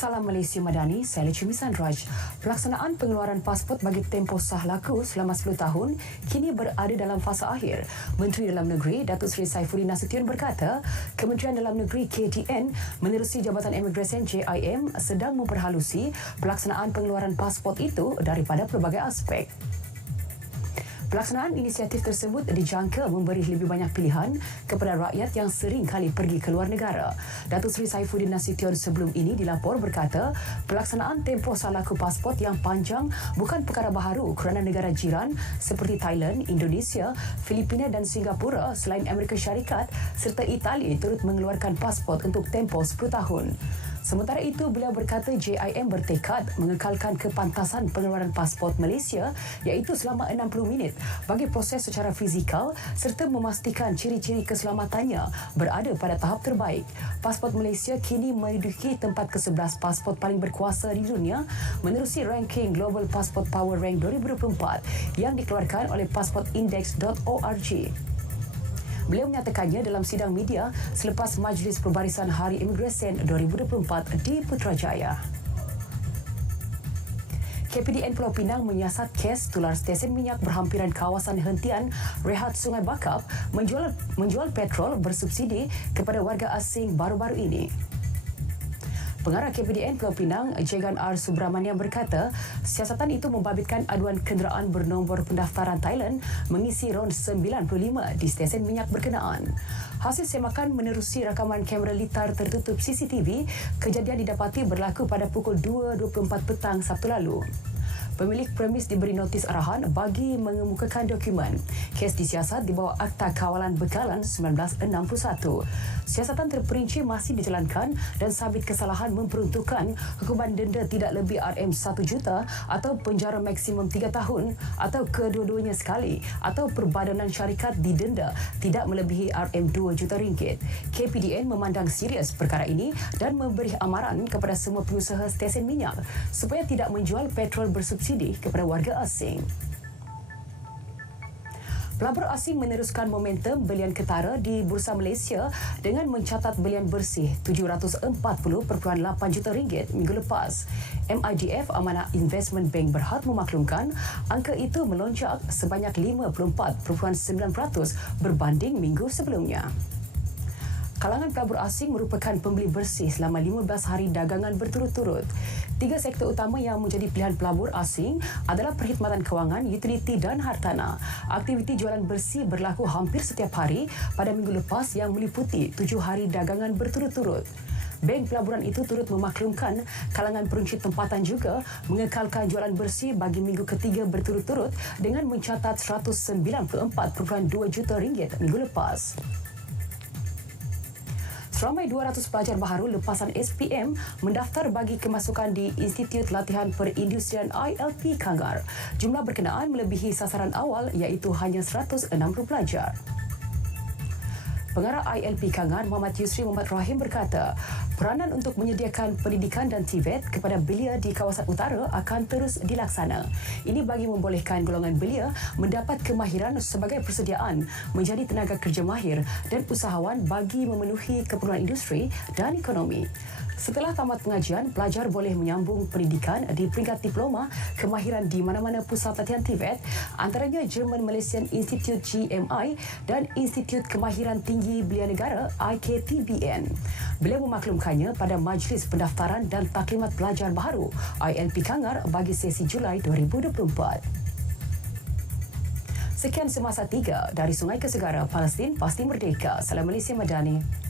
Salam Malaysia Madani, saya Lecumi Sandraj. Pelaksanaan pengeluaran pasport bagi tempoh sah laku selama 10 tahun kini berada dalam fasa akhir. Menteri Dalam Negeri Datuk Seri Saifuddin Nasution berkata, Kementerian Dalam Negeri KTN menerusi Jabatan Imigresen JIM sedang memperhalusi pelaksanaan pengeluaran pasport itu daripada pelbagai aspek. Pelaksanaan inisiatif tersebut dijangka memberi lebih banyak pilihan kepada rakyat yang sering kali pergi ke luar negara. Datuk Seri Saifuddin Nasution sebelum ini dilapor berkata, pelaksanaan tempoh sah laku pasport yang panjang bukan perkara baharu kerana negara jiran seperti Thailand, Indonesia, Filipina dan Singapura selain Amerika Syarikat serta Itali turut mengeluarkan pasport untuk tempoh 10 tahun. Sementara itu, beliau berkata JIM bertekad mengekalkan kepantasan pengeluaran pasport Malaysia iaitu selama 60 minit bagi proses secara fizikal serta memastikan ciri-ciri keselamatannya berada pada tahap terbaik. Pasport Malaysia kini menduduki tempat ke-11 pasport paling berkuasa di dunia menerusi ranking Global Passport Power Rank 2024 yang dikeluarkan oleh passportindex.org. Beliau menyatakannya dalam sidang media selepas Majlis Perbarisan Hari Imigresen 2024 di Putrajaya. KPDN Pulau Pinang menyiasat kes tular stesen minyak berhampiran kawasan hentian rehat Sungai Bakap menjual petrol bersubsidi kepada warga asing baru-baru ini. Pengarah KPDN Pulau Pinang, Jegan R. Subramanian berkata, siasatan itu membabitkan aduan kenderaan bernombor pendaftaran Thailand mengisi ron 95 di stesen minyak berkenaan. Hasil semakan menerusi rakaman kamera litar tertutup CCTV, kejadian didapati berlaku pada pukul 2.24 petang Sabtu lalu. Pemilik premis diberi notis arahan bagi mengemukakan dokumen. Kes disiasat di bawah Akta Kawalan Bekalan 1961. Siasatan terperinci masih dijalankan dan sabit kesalahan memperuntukkan hukuman denda tidak lebih RM1 juta atau penjara maksimum 3 tahun atau kedua-duanya sekali atau perbadanan syarikat didenda tidak melebihi RM2 juta ringgit. KPDN memandang serius perkara ini dan memberi amaran kepada semua pengusaha stesen minyak supaya tidak menjual petrol bersubsidi kepada warga asing. Pelabur asing meneruskan momentum belian ketara di Bursa Malaysia dengan mencatat belian bersih 740.8 juta ringgit minggu lepas. MIDF Amanah Investment Bank berhad memaklumkan angka itu melonjak sebanyak 54.9% berbanding minggu sebelumnya. Kalangan pelabur asing merupakan pembeli bersih selama 15 hari dagangan berturut-turut. 3 sektor utama yang menjadi pilihan pelabur asing adalah perkhidmatan kewangan, utiliti dan hartanah. Aktiviti jualan bersih berlaku hampir setiap hari pada minggu lepas yang meliputi 7 hari dagangan berturut-turut. Bank pelaburan itu turut memaklumkan kalangan peruncit tempatan juga mengekalkan jualan bersih bagi minggu ketiga berturut-turut dengan mencatat 194.2 juta ringgit minggu lepas. Seramai 200 pelajar baharu lepasan SPM mendaftar bagi kemasukan di Institut Latihan Perindustrian ILP Kangar. Jumlah berkenaan melebihi sasaran awal iaitu hanya 160 pelajar. Pengarah ILP Kangar Muhammad Yusri Muhammad Rahim berkata, peranan untuk menyediakan pendidikan dan TVET kepada belia di kawasan utara akan terus dilaksana. Ini bagi membolehkan golongan belia mendapat kemahiran sebagai persediaan menjadi tenaga kerja mahir dan usahawan bagi memenuhi keperluan industri dan ekonomi. Setelah tamat pengajian, pelajar boleh menyambung pendidikan di peringkat diploma kemahiran di mana-mana pusat latihan TVET, antaranya German Malaysian Institute GMI dan Institut Kemahiran Tinggi Belia Negara IKTBN. Beliau memaklumkannya pada Majlis Pendaftaran dan Taklimat Pelajar Baharu ILP Kangar bagi sesi Julai 2024. Sekian Semasa 3 dari Sungai ke Segara, Palestin pasti merdeka. Salam Malaysia Madani.